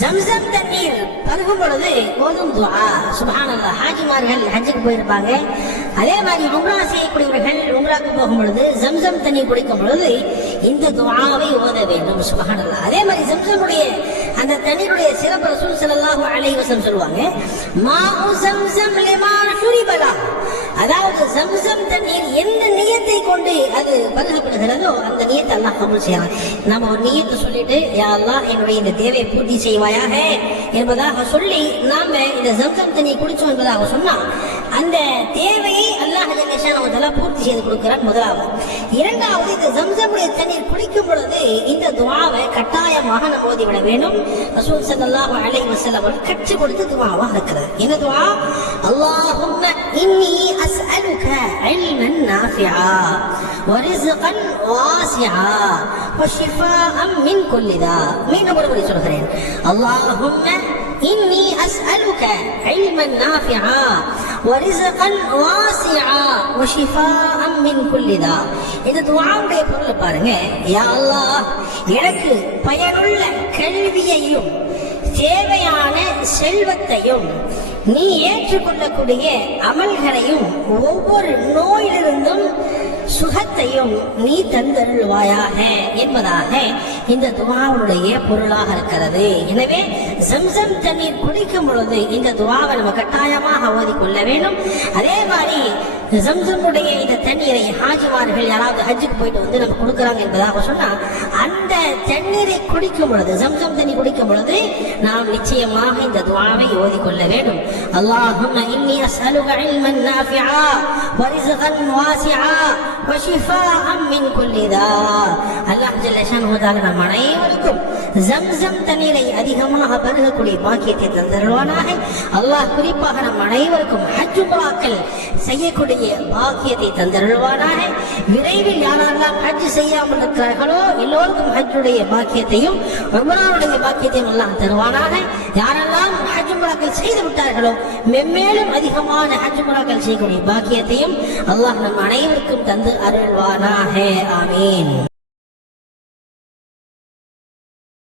ஜம்சம் தண்ணீர் பருகும் பொழுது போதும் துஆ. சுப்ஹானல்லாஹ். ஹாஜிமார்கள் ஹஜ்ஜுக்கு போயிருப்பாங்க, அதே மாதிரி உம்ரா செய்யக்கூடியவர்கள் உம்ராக்கு போகும் பொழுது ஜம்சம் தண்ணீர் குடிக்கும் பொழுது இந்த துஆவை ஓத வேண்டும். சுப்ஹானல்லாஹ். அதே மாதிரி ஜம்சமுடைய அந்த தண்ணீருடைய சிறப்பு ரசூல் ஸல்லல்லாஹு அலைஹி வஸல்லம் சொல்லுவாங்க, மாஉ ஜம்சம் லிமா ஷுரிபலா. அதாவது ஜம்சம் தண்ணீர் எந்த நியத்தை கொண்டு அது பருகப்படுகிறதோ அந்த நியத்தை அல்லாஹ் கபூல் செய்யலாம். நம்ம ஒரு நியத்தை சொல்லிட்டு யா அல்லாஹ் என்னுடைய இந்த தேவையை பூர்த்தி செய்வாயாக என்பதாக சொல்லி நாம இந்த ஜம்சம் தண்ணீர் குடிச்சோம் என்பதாக சொன்னா அந்த தேவையை அல்லாஹ் ஜல்ல பூர்த்தி செய்து கொடுக்கிறான். முதலாவது. இரண்டாவது, இந்த ஜம்சமுடைய தண்ணீர் குடிக்கும் பொழுது இந்த துஆவை கட்டாயமாக நம்ம ஓதிவிட வேண்டும். ரசூல் ஸல்லல்லாஹு அலைஹி வஸல்லம் கற்றுக் கொடுத்த துஆவாக இருக்கிறது. என்ன துஆ? அல்லாஹும்ம இன்னி அஸ்அலுக இல்மன் நாஃபிஆ வரிஸ்கன் வாசிஆ வஷிஃபாஅன் மின் குல்லி தா. மீண்டும் ஒரு முறை சொல்கிறேன். அல்லாஹும்ம இன்னி அஸ்அலுக இல்மன் நாஃபிஆ வரிஸ்கன் வாசிஆ வஷிஃபாஅன் மின் குல்லி தா. இந்த துஆவுடைய பொருள் பாருங்க. யா அல்லாஹ், எனக்கு பயனுள்ள கல்வியையும் தேவையான செல்வத்தையும் நீ ஏற்றுக்கொள்ளக்கூடிய அமல்களையும் ஒவ்வொரு நோயிலிருந்தும் சுகத்தையும் நீ தந்தருள்வாயாக என்பதாக இந்த துஆவுடைய பொருளாக இருக்கிறது. எனவே ஜம்சம் தண்ணீர் குடிக்கும் பொழுது இந்த துஆவை நம்ம கட்டாயமாக ஓதிக்கொள்ள வேண்டும். அதே மாதிரி ஜம்சமுடைய இந்த தண்ணீரை ஹாஜிமார்கள் யாராவது ஹஜ்ஜுக்கு போயிட்டு வந்து நம்ம கொடுக்குறாங்க என்பதாக சொன்னா அந்த தண்ணீரை குடிக்கும் பொழுது ஜம்சம் தண்ணி குடிக்கும் பொழுது நாம் நிச்சயமாக இந்த துஆவை ஓதிக்கொள்ள வேண்டும். அல்லாஹும்ம இன்னி அஸ்அலுக இல்மன் நாஃபிஆ வரிஸ்கன் வாசிஆ வஷிஃபாஅன் மின் குல்லி தா. அல்லாஹ் ஜல்ல ஷானுஹு தஆலா நம் அனைவருக்கும் ஜம்சம் தண்ணீரை அதிகமாக பருகக்கூடிய பாக்கியத்தை தந்தருள்வானாக. அல்லாஹ் குறிப்பாக நம் அனைவருக்கும் ஹஜ் உம்ராக்கள் செய்யக்கூடிய பாக்கியத்தை தந்தருள்வானாக. விரைவில் யாரெல்லாம் ஹஜ் செய்யாமல் இருக்கிறார்களோ எல்லோருக்கும் ஹஜ்ஜுடைய பாக்கியத்தையும் உம்ராவுடைய பாக்கியத்தையும் அல்லாஹ் தருவானாக. யாரெல்லாம் ஹஜ் உம்ராக்கள் செய்து விட்டார்களோ மென்மேலும் அதிகமான ஹஜ் உம்ராக்கள் செய்யக்கூடிய பாக்கியத்தையும் அல்லாஹ் நம் அனைவருக்கும் தந்து அருள்வானாக. ஆமீன்.